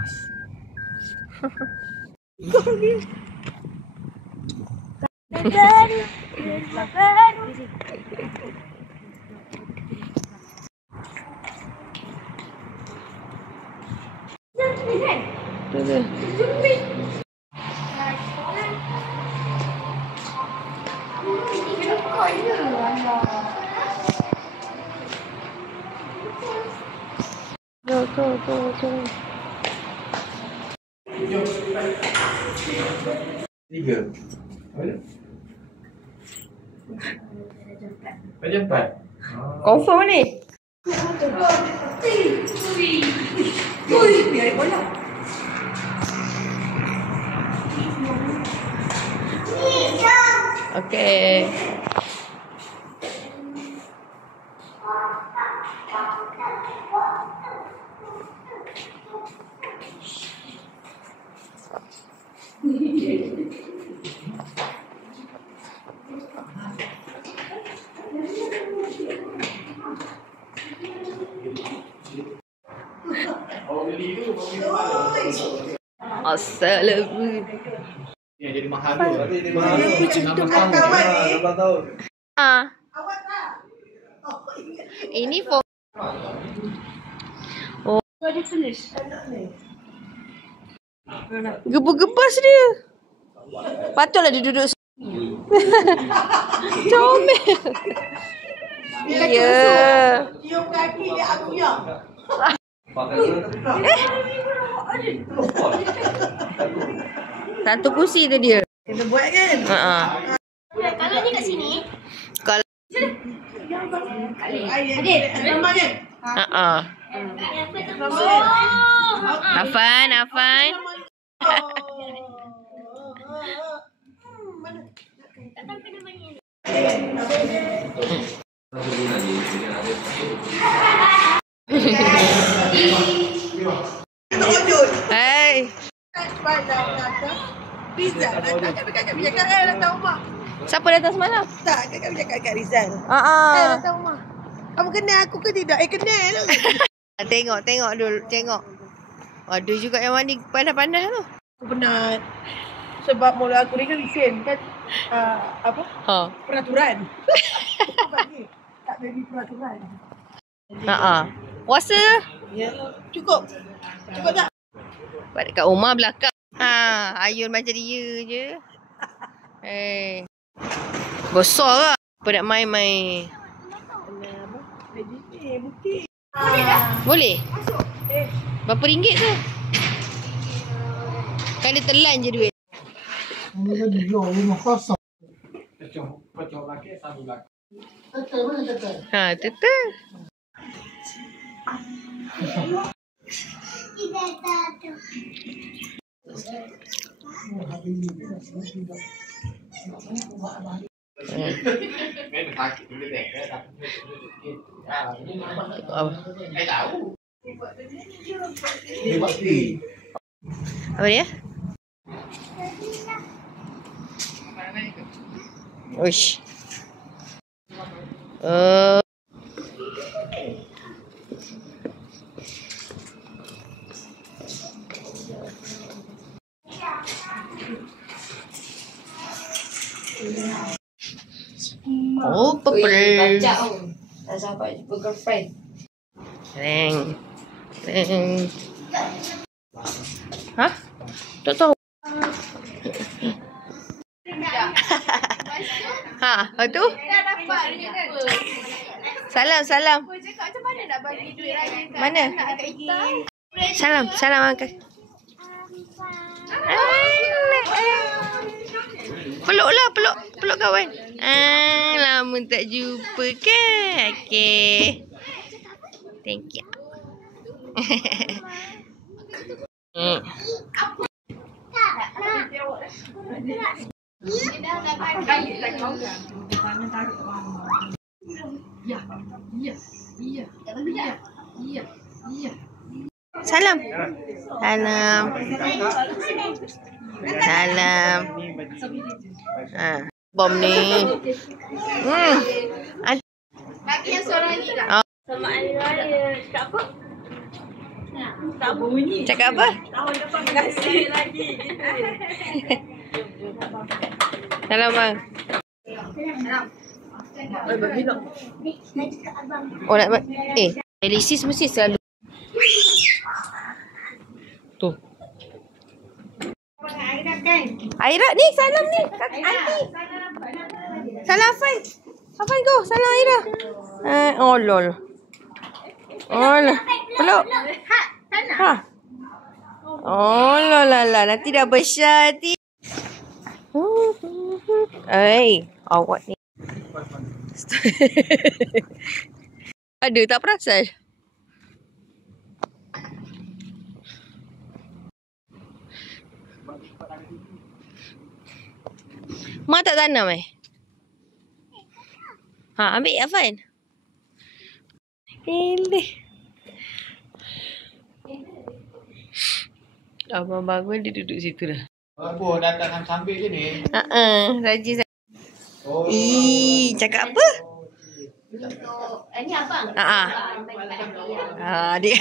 emas. Go. Tiga. Raja 4. Confirm ni. Biar bola. Okey. Assalamualaikum. Yang jadi mahal tu. Kucing tu kawan ni. 16 tahun. Awak tak? Ini for Dia finish. gebas dia. Patutlah dia duduk comel. Ya. Tiup kaki dia aku ya. Satu kursi tu dia. Kita buat kan? Kalau ni kat sini. Kalau Adik, sama kan? Afan. Hai. Rizal datang kat Rizal datang rumah. Siapa datang semalam? Tak, kat Rizal. Datang rumah. Kamu kenal aku ke tidak? Kenal tu. Tengok dulu, tengok. Ada juga yang mandi panas-panas tu. Aku penat. Sebab mula aku ni kan lesen kan peraturan. Tak bagi peraturan. Puasa? Ya, cukup. Cukup tak? Kat rumah belakang. Ayun macam dia je. Besar lah. Apa nak main-main? Bukti. Boleh? Berapa ringgit tu? Kan dia telan je duit. Ini kan jual rumah kosong. Pecah laki satu laki. Tetel mana tetel? Tetel. Memang sakit tu dia tak. Saya tahu. Dia pasti. Apa dia? Uish. Oh, purple. Baca dah sampai jumpa girlfriend. Reng. Hah? Tak tahu. Lepas tu? Dah dapat kan? Salam. Aku cakap macam mana nak bagi duit raya kat Mana? anak kat Ita? Salam angkat. Peluk kawan. Lama tak jumpa kan? Okey. Thank you. Salam. Bom ni. Bagi yang seorang lagi tak? Sama hari raya. Cakap apa? Tak bunyi. Cakap apa? Tahun depan kasih lagi. Salam bang. Oh nak buat. Dialisis mesti selalu. Tu. Airat ni, salam ni. Aunty. Salam Afan. Afan go, salam Aira. Oh lol. Oh lol. Peluk. Ha. Oh lolala, nanti dah besar nanti. Awak ni. Ada tak perasan? Mak tak tanam Ha, ambil Afan. Abang bangun dia duduk situ dah. Apa datang sambil je ni? Rajin sangat. Oh. Cakap apa? Untuk ni abang. Dia.